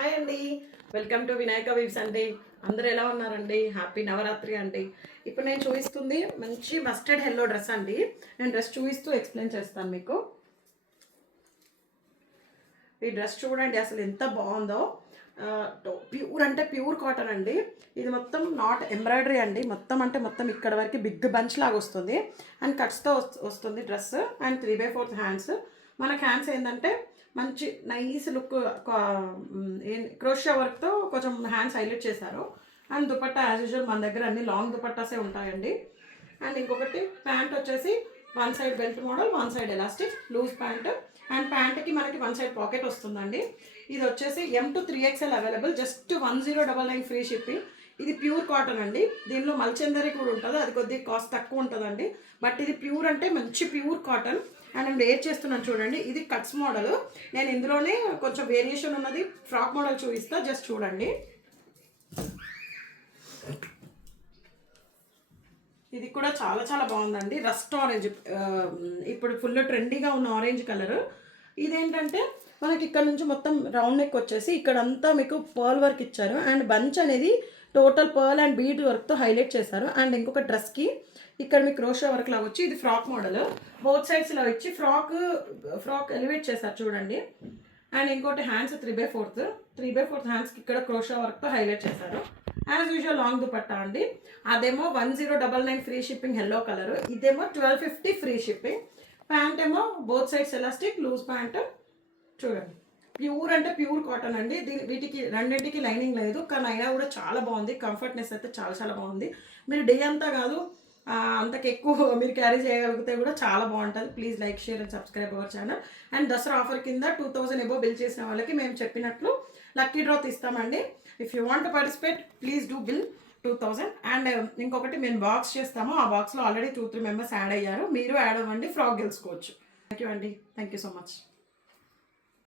Hi అండి, welcome to Vinayaka weaves అండి. అందరూ ఎలా ఉన్నారండి? హ్యాపీ నవరాత్రి అండి. ఇప్పుడు నేను చూపిస్తుంది మంచి మస్టర్డ్ ఎల్లో డ్రెస్ అండి. నేను డ్రెస్ చూపిస్తూ ఎక్స్ప్లెయిన్ చేస్తాను మీకు. ఈ డ్రెస్ చూడండి అసలు ఎంత బాగుందో. ప్యూర్ అంటే ప్యూర్ కాటన్ అండి. ఇది మొత్తం నాట్ ఎంబ్రాయిడరీ అండి. మొత్తం అంటే మొత్తం ఇక్కడ వరకు బిగ్ బంచ్ లాగా వస్తుంది అండ్ కట్స్తో వస్తుంది డ్రెస్. And 3/4 hands. మనకి హ్యాండ్స్ ఏంటంటే మంచి నైస్ లుక్ క్రోషియా వర్క్తో కొంచెం హ్యాండ్స్ హైలైట్ చేశారు. అండ్ దుపట్టా యాజ్ యూజువల్ మన దగ్గర అన్ని లాంగ్ దుపట్టాసే ఉంటాయండి. అండ్ ఇంకొకటి ప్యాంట్ వచ్చేసి one side belt model, one side elastic loose pant. And ప్యాంట్కి మనకి వన్ సైడ్ పాకెట్ వస్తుందండి. ఇది వచ్చేసి M to 3XL available. Just 1099 free shipping. ఇది ప్యూర్ కాటన్ అండి. దీనిలో మల్చందరి కూడా ఉంటుంది, అది కొద్దిగా కాస్ట్ తక్కువ ఉంటుందండి. బట్ ఇది ప్యూర్ అంటే మంచి ప్యూర్ కాటన్. అండ్ నేను వేర్ చేస్తున్నాను చూడండి. ఇది కట్స్ మోడల్. నేను ఇందులోనే కొంచెం వేరియేషన్ ఉన్నది ఫ్రాక్ మోడల్ చూపిస్తా, జస్ట్ చూడండి. ఇది కూడా చాలా చాలా బాగుందండి. రస్ట్ ఆరెంజ్, ఇప్పుడు ఫుల్ ట్రెండీగా ఉన్న ఆరెంజ్ కలర్. ఇదేంటంటే మనకి ఇక్కడ నుంచి మొత్తం రౌండ్ నెక్ వచ్చేసి ఇక్కడంతా మీకు పర్ల్ వర్క్ ఇచ్చారు. అండ్ బంచ్ అనేది టోటల్ పర్ల్ అండ్ బీడ్ వర్క్తో హైలైట్ చేశారు. అండ్ ఇంకొక డ్రెస్కి ఇక్కడ మీకు క్రోషియా వర్క్ లాగా వచ్చి ఇది ఫ్రాక్ మోడల్. బోత్ సైడ్స్ ఇలా ఇచ్చి ఫ్రాక్ ఎలివేట్ చేశారు చూడండి. అండ్ ఇంకోటి హ్యాండ్స్ 3/4 హ్యాండ్స్కి ఇక్కడ క్రోషియా వర్క్తో హైలైట్ చేశారు. యాజ్ యూజువల్ లాంగ్ దుపట్టా అండి. అదేమో 1099 ఫ్రీ షిప్పింగ్ ఎల్లో కలర్. ఇదేమో 1250 ఫ్రీ షిప్పింగ్. ప్యాంట్ ఏమో both sides elastic loose pant. చూడండి, ప్యూర్ అంటే ప్యూర్ కాటన్ అండి. వీటికి రెండింటికి లైనింగ్ లేదు, కానీ అయినా కూడా చాలా బాగుంది. కంఫర్ట్నెస్ అయితే చాలా చాలా బాగుంది. మీరు డే అంతా కాదు, అంతకు ఎక్కువ మీరు క్యారీ చేయగలిగితే కూడా చాలా బాగుంటుంది. Please like, share and subscribe our channel. And Dasara offer కింద 2000 ఎబో బిల్ చేసిన వాళ్ళకి మేము చెప్పినట్లు లక్కీ డ్రా తీస్తామండి. If you want to participate please do bill 2000. And ఇంకొకటి మేము బాక్స్ చేస్తాము. ఆ బాక్స్లో ఆల్రెడీ 2-3 మెంబర్స్ యాడ్ అయ్యారు. మీరు యాడ్ అవ్వండి, ఫ్రాక్ గెలుచుకోవచ్చు. థ్యాంక్ యూ అండి. Thank you so much.